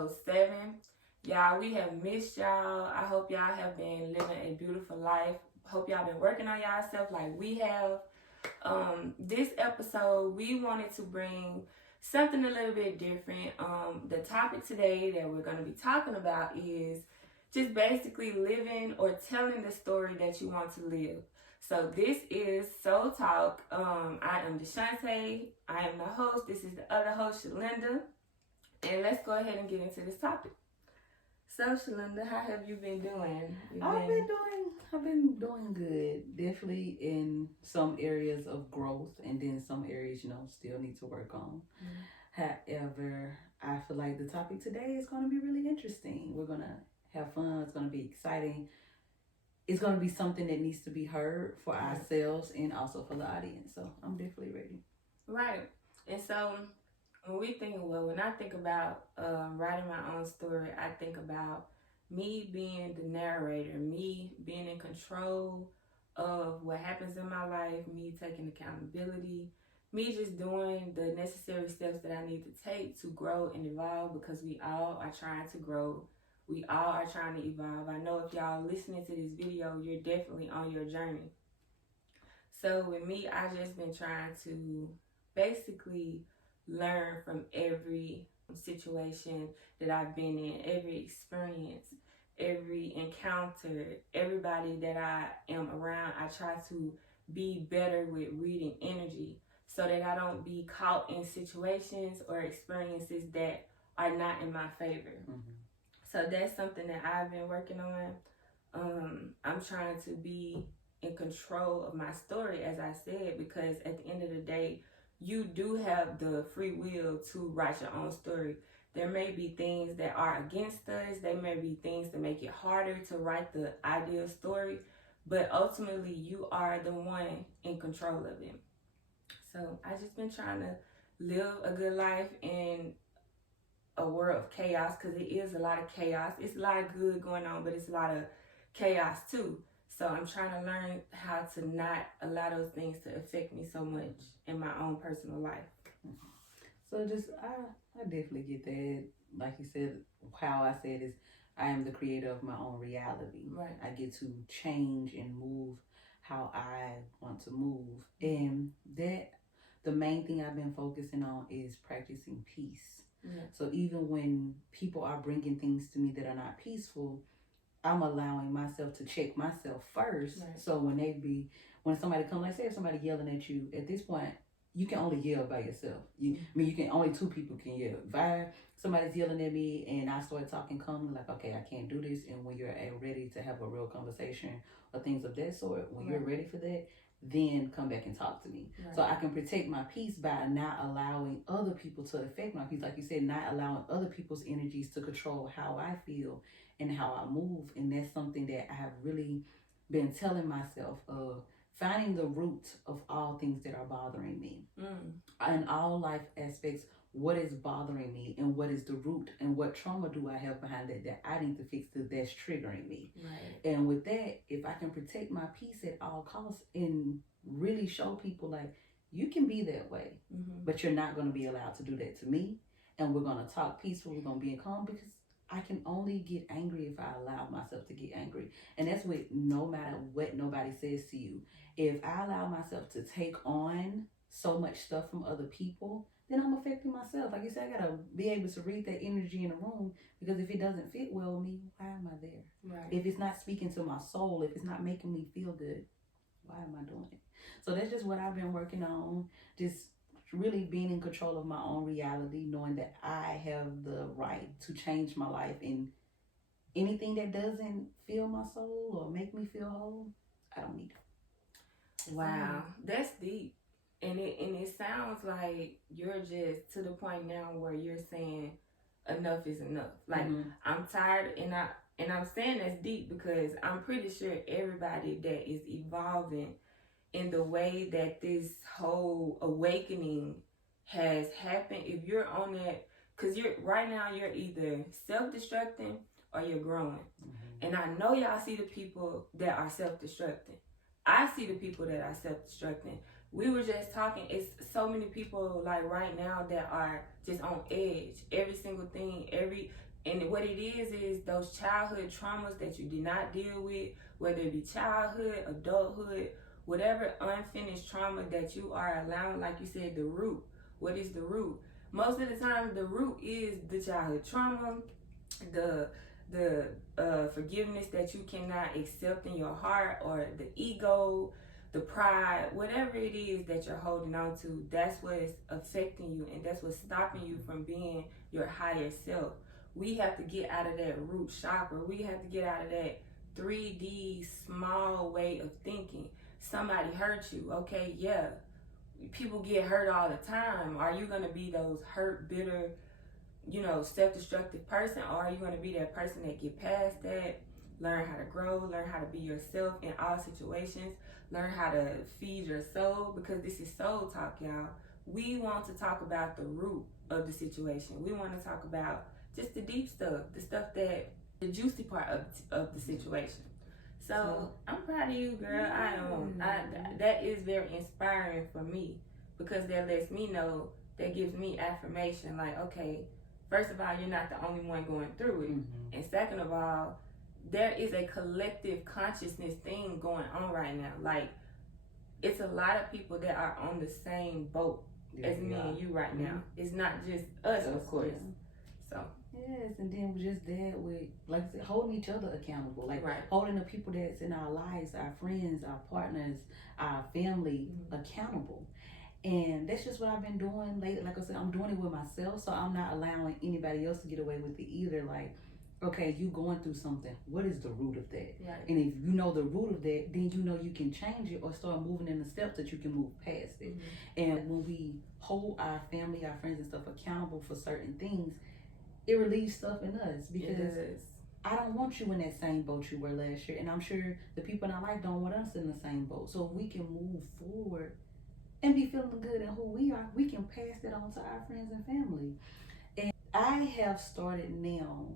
episode 7. Y'all, we have missed y'all. I hope y'all have been living a beautiful life. Hope y'all been working on yourself like we have. This episode, we wanted to bring something a little bit different. The topic today that we're going to be talking about is just basically living or telling the story that you want to live. So this is Soul Talk. I am Deshante. I am the host. This is the other host, Shalinda. And let's go ahead and get into this topic. So Shalinda, how have you been doing? I've been doing good. Definitely in some areas of growth, and then some areas, still need to work on. However, I feel like the topic today is going to be really interesting. We're going to have fun. It's going to be exciting. It's going to be something that needs to be heard for ourselves and also for the audience. So I'm definitely ready. Right. And so when I think about writing my own story, I think about me being the narrator, me being in control of what happens in my life, me taking accountability, me just doing the necessary steps that I need to take to grow and evolve, because we all are trying to grow. We all are trying to evolve. I know if y'all listening to this video, you're definitely on your journey. So with me, I just been trying to basically learn from every situation that I've been in, every experience, every encounter, everybody that I am around. I try to be better with reading energy so that I don't be caught in situations or experiences that are not in my favor. So that's something that I've been working on. I'm trying to be in control of my story, as I said, because at the end of the day, you do have the free will to write your own story. There may be things that are against us. There may be things that make it harder to write the ideal story, but ultimately you are the one in control of it. So I just been trying to live a good life in a world of chaos, because it is a lot of chaos. It's a lot of good going on, but it's a lot of chaos too. So I'm trying to learn how to not allow those things to affect me so much in my own personal life. So I definitely get that. Like you said, how I said is I am the creator of my own reality. Right. I get to change and move how I want to move. And that the main thing I've been focusing on is practicing peace. Yeah. So even when people are bringing things to me that are not peaceful, I'm allowing myself to check myself first. Right. So when somebody comes, like say if somebody yelling at you, at this point, you can only yell by yourself. Only two people can yell. If somebody's yelling at me and I start talking calmly, like, okay, I can't do this. And when you're ready to have a real conversation or things of that sort, when you're ready for that, then come back and talk to me. Right. So I can protect my peace by not allowing other people to affect my peace. Like you said, not allowing other people's energies to control how I feel and how I move. And that's something that I have really been telling myself of finding the root of all things that are bothering me. In all life aspects, what is bothering me and what is the root and what trauma do I have behind that I need to fix that's triggering me. Right. And with that, if I can protect my peace at all costs and really show people like you can be that way, but you're not going to be allowed to do that to me. And we're going to talk peaceful. We're going to be in calm, because I can only get angry if I allow myself to get angry. And that's with no matter what nobody says to you. If I allow myself to take on so much stuff from other people, then I'm affecting myself. Like you said, I got to be able to read that energy in a room, because if it doesn't fit well with me, why am I there? Right. If it's not speaking to my soul, if it's not making me feel good, why am I doing it? So that's just what I've been working on. Just really being in control of my own reality, knowing that I have the right to change my life, and anything that doesn't fill my soul or make me feel whole, I don't need it. Wow, that's deep. And it sounds like you're just to the point now where you're saying enough is enough. Like I'm tired, and I'm saying that's deep because I'm pretty sure everybody that is evolving in the way that this whole awakening has happened, if you're on that, because you're right now, you're either self-destructing or you're growing. And I know y'all see the people that are self-destructing. I see the people that are self-destructing. We were just talking, it's so many people like right now that are just on edge. Every single thing, And what it is those childhood traumas that you did not deal with, whether it be childhood, adulthood, whatever unfinished trauma that you are allowing, like you said, the root. What is the root? Most of the time, the root is the childhood trauma, the forgiveness that you cannot accept in your heart, or the ego, the pride, whatever it is that you're holding on to. That's what's affecting you, and that's what's stopping you from being your higher self. We have to get out of that root chakra. We have to get out of that 3D small way of thinking. Somebody hurt you, okay, yeah. People get hurt all the time. Are you going to be those hurt, bitter, self-destructive person, or are you going to be that person that get past that, learn how to grow, learn how to be yourself in all situations, learn how to feed your soul? Because this is soul talk, y'all. We want to talk about the root of the situation. We want to talk about just the deep stuff, the stuff that, the juicy part of the situation. So I'm proud of you, girl. I am. That is very inspiring for me, because that lets me know, that gives me affirmation. Like, okay, first of all, you're not the only one going through it. Mm-hmm. And second of all, there is a collective consciousness thing going on right now. Like, it's a lot of people that are on the same boat as me and you right now. It's not just us, of course. Yeah. So. Yes, and then just that with, like I said, holding each other accountable. Like, holding the people that's in our lives, our friends, our partners, our family, accountable. And that's just what I've been doing lately. Like I said, I'm doing it with myself, so I'm not allowing anybody else to get away with it either. Like, okay, you going through something. What is the root of that? Right. And if you know the root of that, then you know you can change it or start moving in the steps that you can move past it. Mm-hmm. And when we hold our family, our friends and stuff accountable for certain things, it relieves stuff in us, because I don't want you in that same boat you were last year, and I'm sure the people in our life don't want us in the same boat. So if we can move forward and be feeling good in who we are, we can pass that on to our friends and family. And I have started now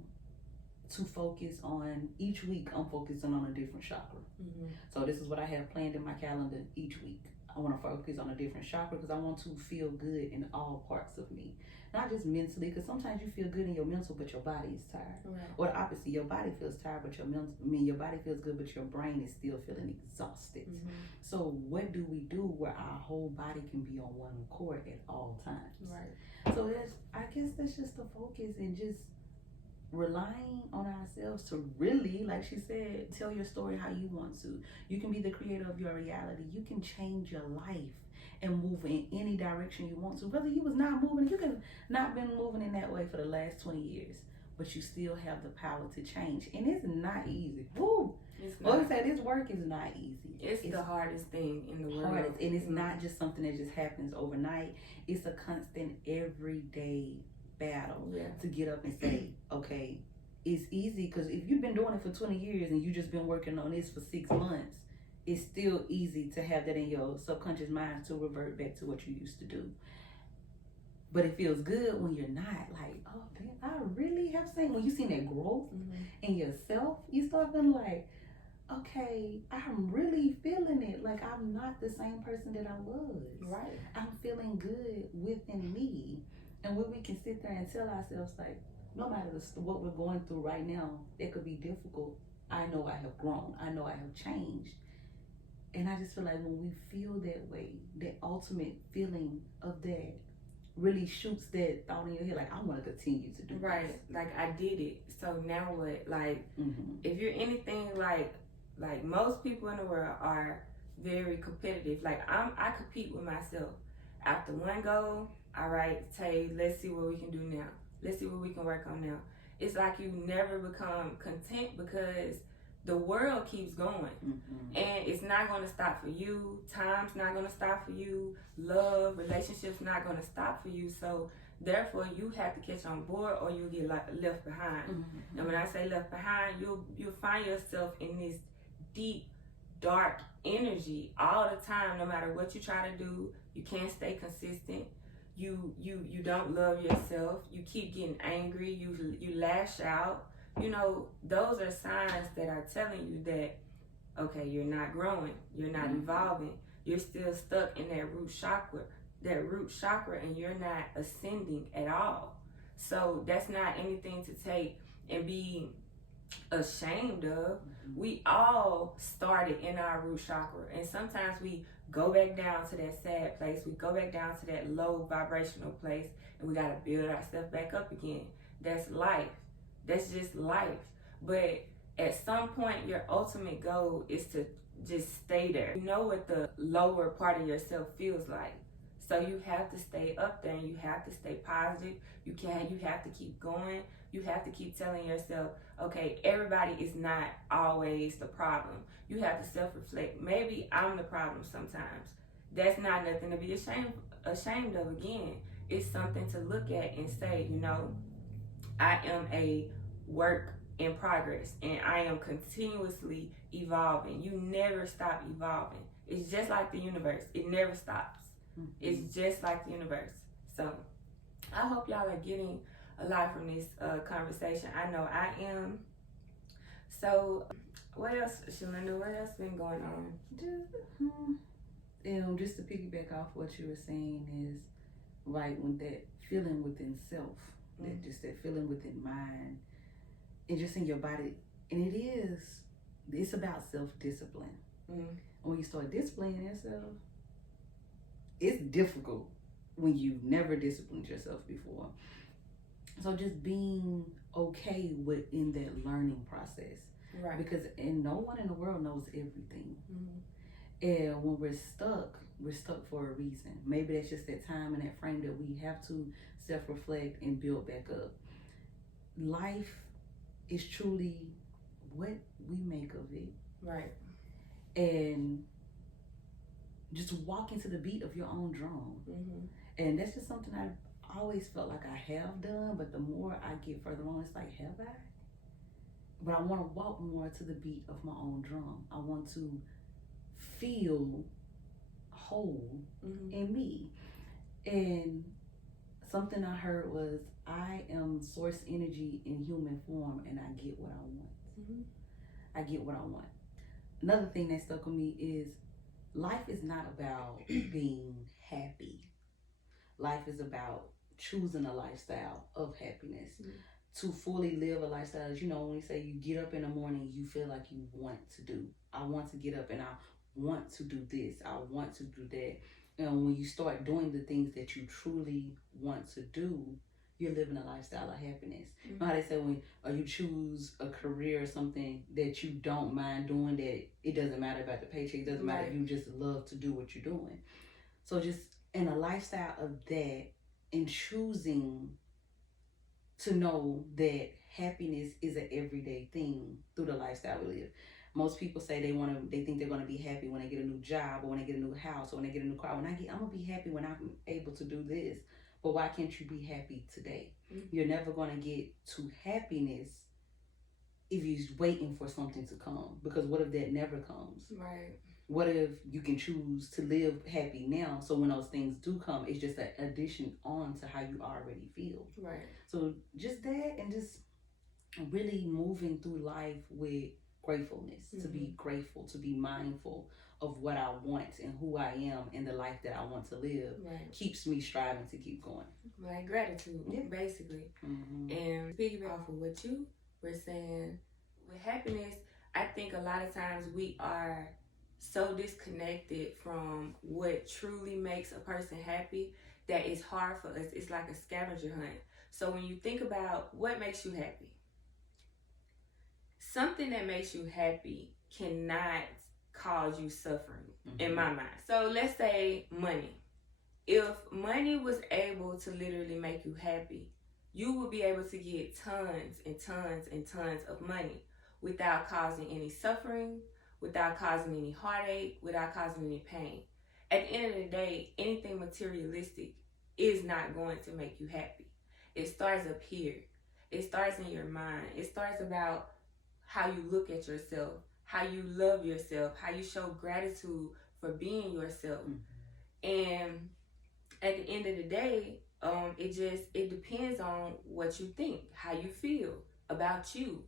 to focus on, each week I'm focusing on a different chakra. Mm-hmm. So this is what I have planned in my calendar each week. I want to focus on a different chakra, because I want to feel good in all parts of me. Not just mentally, because sometimes you feel good in your mental, but your body is tired. Right. Or the opposite, your body feels tired, but your body feels good, but your brain is still feeling exhausted. Mm-hmm. So what do we do where our whole body can be on one accord at all times? Right. So I guess that's just the focus, and just relying on ourselves to really, like she said, tell your story how you want to. You can be the creator of your reality. You can change your life and move in any direction you want to. Whether you was not moving, you can not been moving in that way for the last 20 years, but you still have the power to change. And it's not easy. Woo! Like I said, this work is not easy. It's the hardest thing in the world. Hardest, and it's not just something that just happens overnight. It's a constant, everyday battle to get up and say, okay, it's easy, because if you've been doing it for 20 years and you just been working on this for 6 months, it's still easy to have that in your subconscious mind to revert back to what you used to do. But it feels good when you're not, like, oh damn, I really have seen, when you seen that growth in yourself, you start feeling like, okay, I'm really feeling it. Like, I'm not the same person that I was. Right. I'm feeling good within me. And when we can sit there and tell ourselves, like, no matter what we're going through right now, it could be difficult. I know I have grown. I know I have changed. And I just feel like when we feel that way, that ultimate feeling of that really shoots that thought in your head, like, I want to continue to do this. Like, I did it. So now what? Like, if you're anything like most people in the world are very competitive. Like, I compete with myself. After one goal, all right, Tay, let's see what we can do now. Let's see what we can work on now. It's like you never become content, because the world keeps going. And it's not going to stop for you. Time's not going to stop for you. Love, relationships not going to stop for you. So therefore, you have to catch on board, or you'll get left behind. And when I say left behind, you'll find yourself in this deep, dark energy all the time. No matter what you try to do, you can't stay consistent. You don't love yourself. You keep getting angry. You lash out. Those are signs that are telling you that, okay, you're not growing. You're not evolving. You're still stuck in that root chakra, and you're not ascending at all. So that's not anything to take and be ashamed of. We all started in our root chakra, and sometimes we go back down to that sad place. We go back down to that low vibrational place, and we got to build ourselves back up again. That's life. That's just life. But at some point, your ultimate goal is to just stay there. You know what the lower part of yourself feels like. So you have to stay up there, and you have to stay positive. You have to keep going. You have to keep telling yourself, okay, everybody is not always the problem. You have to self-reflect. Maybe I'm the problem sometimes. That's not nothing to be ashamed of. Again, it's something to look at and say, you know, I am a work in progress, and I am continuously evolving. You never stop evolving. It's just like the universe. It never stops. It's just like the universe. So I hope y'all are getting a lot from this conversation. I know I am. So what else, Shalinda? What else been going on? Just to piggyback off what you were saying is, like, when that feeling within self, that feeling within mind, and just in your body, and it's about self-discipline. When you start disciplining yourself, it's difficult when you've never disciplined yourself before. So just being okay within that learning process. Right. Because no one in the world knows everything. And when we're stuck for a reason. Maybe that's just that time and that frame that we have to self-reflect and build back up. Life is truly what we make of it. Right. And just walk into the beat of your own drum. And that's just something I always felt like I have done, but the more I get further on, it's like, have I? But I want to walk more to the beat of my own drum. I want to feel whole in me. And something I heard was, I am source energy in human form, and I get what I want. I get what I want. Another thing that stuck with me is, life is not about being happy. Life is about choosing a lifestyle of happiness. To fully live a lifestyle, as you know, when we say you get up in the morning, you feel like you want to do. I want to get up and I want to do this. I want to do that. And when you start doing the things that you truly want to do, you're living a lifestyle of happiness. You know how they say when you choose a career or something that you don't mind doing, that it doesn't matter about the paycheck, it doesn't matter, you just love to do what you're doing. So just in a lifestyle of that, and choosing to know that happiness is an everyday thing through the lifestyle we live. Most people say they think they're gonna be happy when they get a new job, or when they get a new house, or when they get a new car. I'm gonna be happy when I'm able to do this. But why can't you be happy today? You're never gonna get to happiness if you're waiting for something to come. Because what if that never comes? Right. What if you can choose to live happy now, so when those things do come, it's just an addition on to how you already feel. Right. So just that, and just really moving through life with gratefulness, to be grateful, to be mindful of what I want and who I am and the life that I want to live, keeps me striving to keep going. Like gratitude, basically. And piggyback off of what you were saying, with happiness, I think a lot of times we are so disconnected from what truly makes a person happy that it's hard for us. It's like a scavenger hunt. So when you think about what makes you happy, something that makes you happy cannot cause you suffering, in my mind. So let's say money. If money was able to literally make you happy, you would be able to get tons and tons and tons of money without causing any suffering, without causing any heartache, without causing any pain. At the end of the day, anything materialistic is not going to make you happy. It starts up here. It starts in your mind. It starts about how you look at yourself, how you love yourself, how you show gratitude for being yourself. And at the end of the day, it depends on what you think, how you feel about you.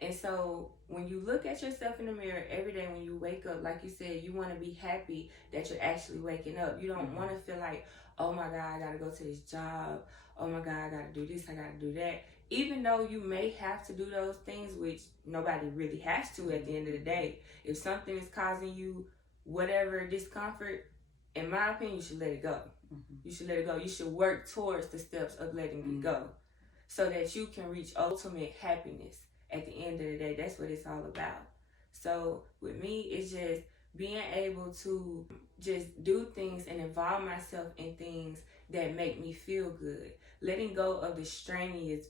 And so when you look at yourself in the mirror every day when you wake up, like you said, you want to be happy that you're actually waking up. You don't want to feel like, oh my God, I got to go to this job. Oh my God, I got to do this, I got to do that. Even though you may have to do those things, which nobody really has to at the end of the day. If something is causing you whatever discomfort, in my opinion, you should let it go. You should let it go. You should work towards the steps of letting it go so that you can reach ultimate happiness. At the end of the day, that's what it's all about. So with me, it's just being able to just do things and involve myself in things that make me feel good. Letting go of the strenuous,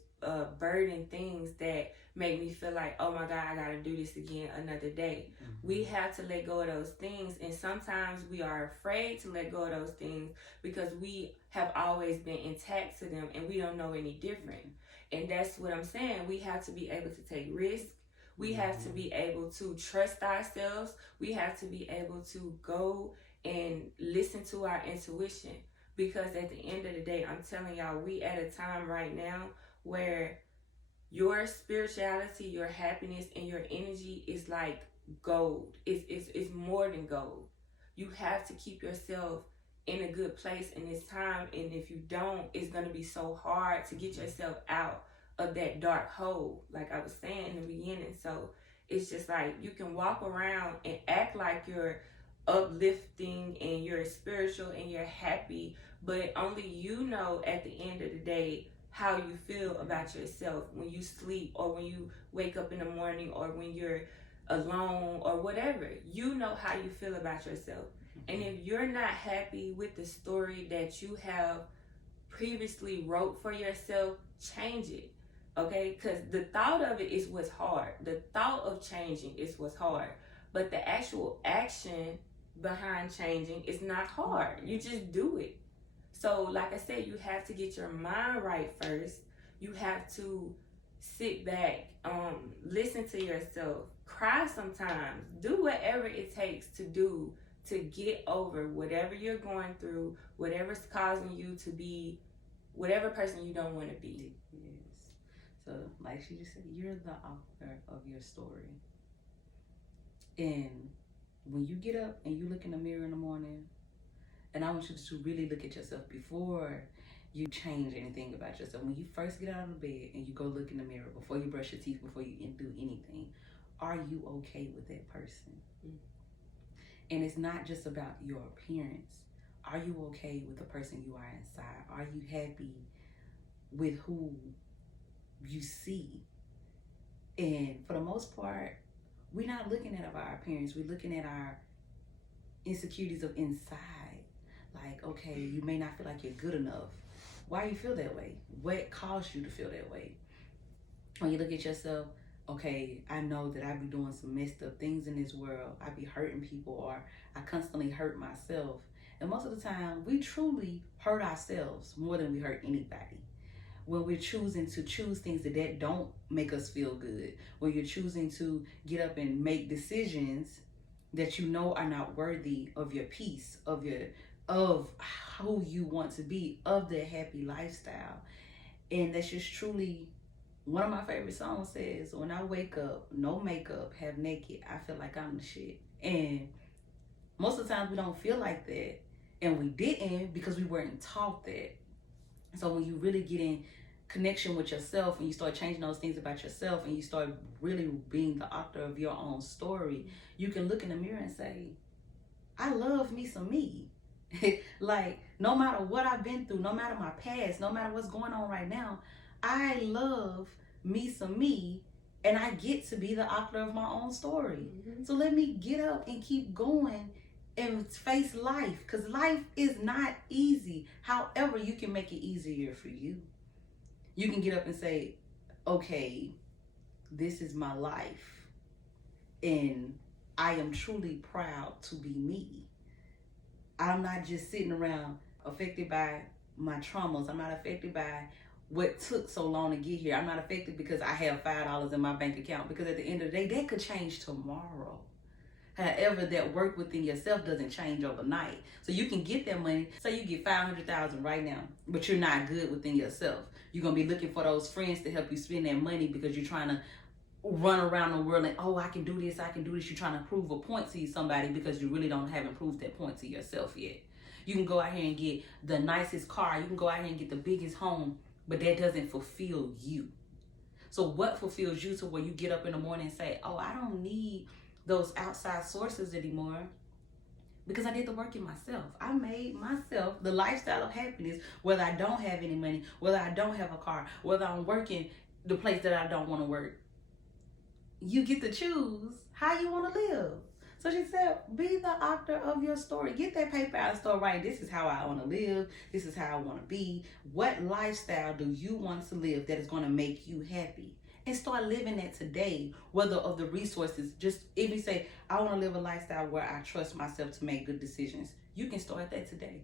burden things that make me feel like, oh my God, I gotta do this again another day. We have to let go of those things, and sometimes we are afraid to let go of those things because we have always been intact to them and we don't know any different. And that's what I'm saying. We have to be able to take risks. We have to be able to trust ourselves. We have to be able to go and listen to our intuition. Because at the end of the day, I'm telling y'all, we at a time right now where your spirituality, your happiness, and your energy is like gold. It's more than gold. You have to keep yourself in a good place in this time, and if you don't, it's going to be so hard to get yourself out of that dark hole, like I was saying in the beginning. So it's just like you can walk around and act like you're uplifting and you're spiritual and you're happy, but only you know at the end of the day how you feel about yourself when you sleep or when you wake up in the morning or when you're alone or whatever. You know how you feel about yourself. And if you're not happy with the story that you have previously wrote for yourself, change it. Okay? Because the thought of it is what's hard. The thought of changing is what's hard. But the actual action behind changing is not hard. You just do it. So like I said, you have to get your mind right first. You have to sit back, listen to yourself, cry sometimes, do whatever it takes to do to get over whatever you're going through, whatever's causing you to be whatever person you don't want to be. Yes. So like she just said, you're the author of your story. And when you get up and you look in the mirror in the morning, and I want you to really look at yourself before you change anything about yourself. When you first get out of the bed and you go look in the mirror, before you brush your teeth, before you do anything, are you okay with that person? And it's not just about your appearance. Are you okay with the person you are inside? Are you happy with who you see? And for the most part, we're not looking at our appearance. We're looking at our insecurities of inside. Like, okay, you may not feel like you're good enough. Why you feel that way? What caused you to feel that way? When you look at yourself, okay, I know that I be doing some messed up things in this world. I be hurting people, or I constantly hurt myself. And most of the time, we truly hurt ourselves more than we hurt anybody. When we're choosing to choose things that don't make us feel good, when you're choosing to get up and make decisions that you know are not worthy of your peace, of who you want to be, of the happy lifestyle. And that's just truly one of my favorite songs says, when I wake up, no makeup, half naked, I feel like I'm the shit. And most of the times we don't feel like that. And we didn't because we weren't taught that. So when you really get in connection with yourself and you start changing those things about yourself and you start really being the author of your own story, you can look in the mirror and say, I love me some me. Like, no matter what I've been through, no matter my past, no matter what's going on right now, I love me some me, and I get to be the author of my own story. So let me get up and keep going and face life, because life is not easy. However, you can make it easier for you. You can get up and say, okay, this is my life, and I am truly proud to be me. I'm not just sitting around affected by my traumas. I'm not affected by what took so long to get here. I'm not affected because I have $5 in my bank account, because at the end of the day, that could change tomorrow. However, that work within yourself doesn't change overnight. So you can get that money. Say you get $500,000 right now, but you're not good within yourself. You're going to be looking for those friends to help you spend that money because you're trying to run around the world and, oh, I can do this. You're trying to prove a point to somebody because you really haven't proved that point to yourself yet. You can go out here and get the nicest car. You can go out here and get the biggest home, but that doesn't fulfill you. So what fulfills you to where you get up in the morning and say, oh, I don't need those outside sources anymore because I did the work in myself. I made myself the lifestyle of happiness, whether I don't have any money, whether I don't have a car, whether I'm working the place that I don't want to work. You get to choose how you want to live. So she said, be the author of your story. Get that paper out and start writing. This is how I want to live. This is how I want to be. What lifestyle do you want to live that is going to make you happy? And start living that today, whether of the resources. Just if you say, I want to live a lifestyle where I trust myself to make good decisions, you can start that today.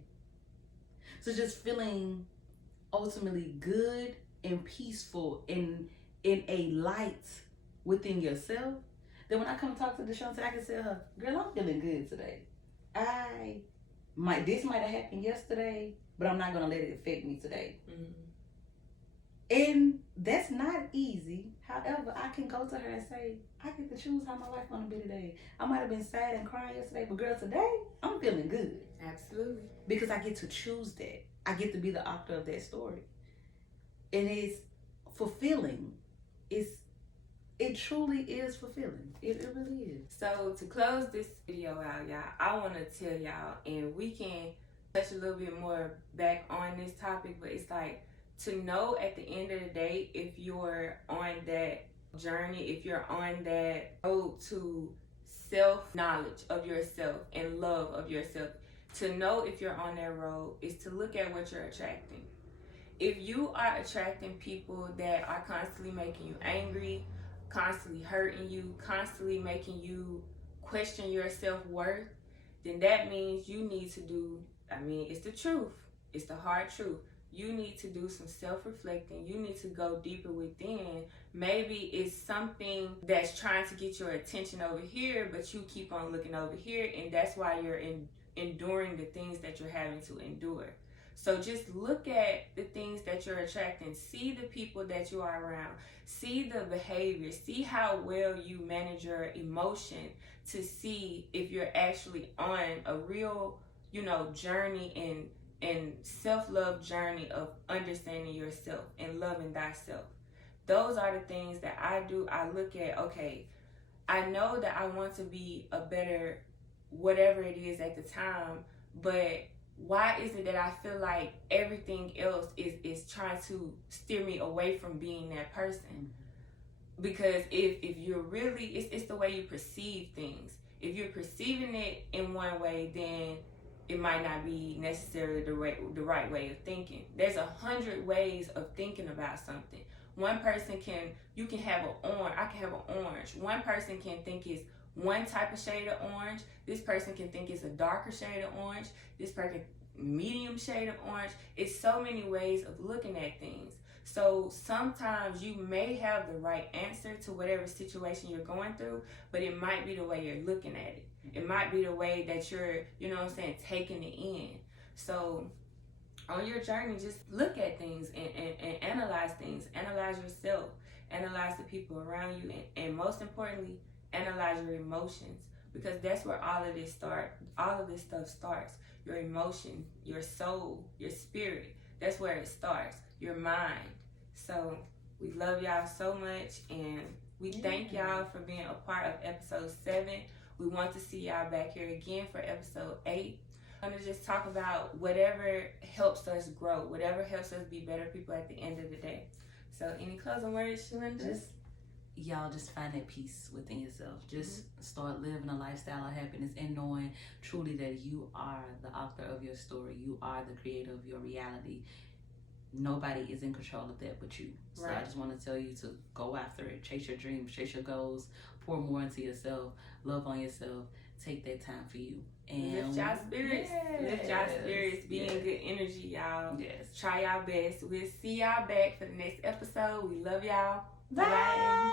So just feeling ultimately good and peaceful in a light within yourself. Then when I come talk to Deshante, I can tell her, girl, I'm feeling good today. This might have happened yesterday, but I'm not going to let it affect me today. And that's not easy. However, I can go to her and say, I get to choose how my life going to be today. I might have been sad and crying yesterday, but girl, today, I'm feeling good. Absolutely. Because I get to choose that. I get to be the author of that story. And it's fulfilling. It truly is fulfilling. It really is. So to close this video out, y'all, I want to tell y'all, and we can touch a little bit more back on this topic, but it's like to know at the end of the day, if you're on that journey, if you're on that road to self-knowledge of yourself and love of yourself, to know if you're on that road is to look at what you're attracting. If you are attracting people that are constantly making you angry, constantly hurting you, constantly making you question your self-worth, then that means you need to do, it's the truth. It's the hard truth. You need to do some self-reflecting. You need to go deeper within. Maybe it's something that's trying to get your attention over here, but you keep on looking over here, and that's why you're enduring the things that you're having to endure. So just look at the things that you're attracting. See the people that you are around. See the behavior. See how well you manage your emotion to see if you're actually on a real, journey and self-love journey of understanding yourself and loving thyself. Those are the things that I do. I look at, okay, I know that I want to be a better whatever it is at the time, but why is it that I feel like everything else is trying to steer me away from being that person? Because if you're really, it's the way you perceive things. If you're perceiving it in one way, then it might not be necessarily the right way of thinking. There's 100 ways of thinking about something. One person I can have an orange. One person can think it's one type of shade of orange. This person can think it's a darker shade of orange. This person, medium shade of orange. It's so many ways of looking at things. So sometimes you may have the right answer to whatever situation you're going through, but it might be the way you're looking at it. It might be the way that you're, taking it in. So on your journey, just look at things and analyze things. Analyze yourself. Analyze the people around you. And most importantly, analyze your emotions. Because that's where all of this stuff starts. Your emotion, your soul, your spirit. That's where it starts. Your mind. So we love y'all so much. And we thank y'all for being a part of episode 7. We want to see y'all back here again for episode 8. I'm going to just talk about whatever helps us grow, whatever helps us be better people at the end of the day. So any closing words, Shalinda? Y'all just find that peace within yourself. Just start living a lifestyle of happiness and knowing truly that you are the author of your story. You are the creator of your reality. Nobody is in control of that but you. So I just want to tell you to go after it. Chase your dreams, chase your goals, pour more into yourself, love on yourself, take that time for you. And lift y'all spirits. Lift y'all spirits. Be in good energy, y'all. Yes. Try y'all best. We'll see y'all back for the next episode. We love y'all. Bye.